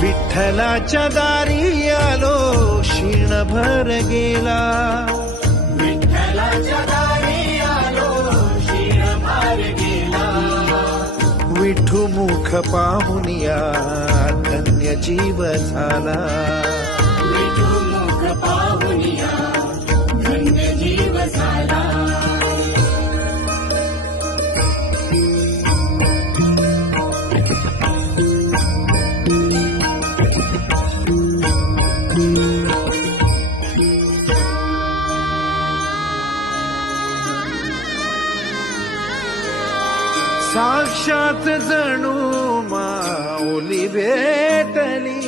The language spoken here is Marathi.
विठ्ठलाच्या दारी आलो क्षीण भर गेला. विठ्ठू मुख पाहुनिया धन्य जीव झाला. साक्षात जणू माऊली भेटली.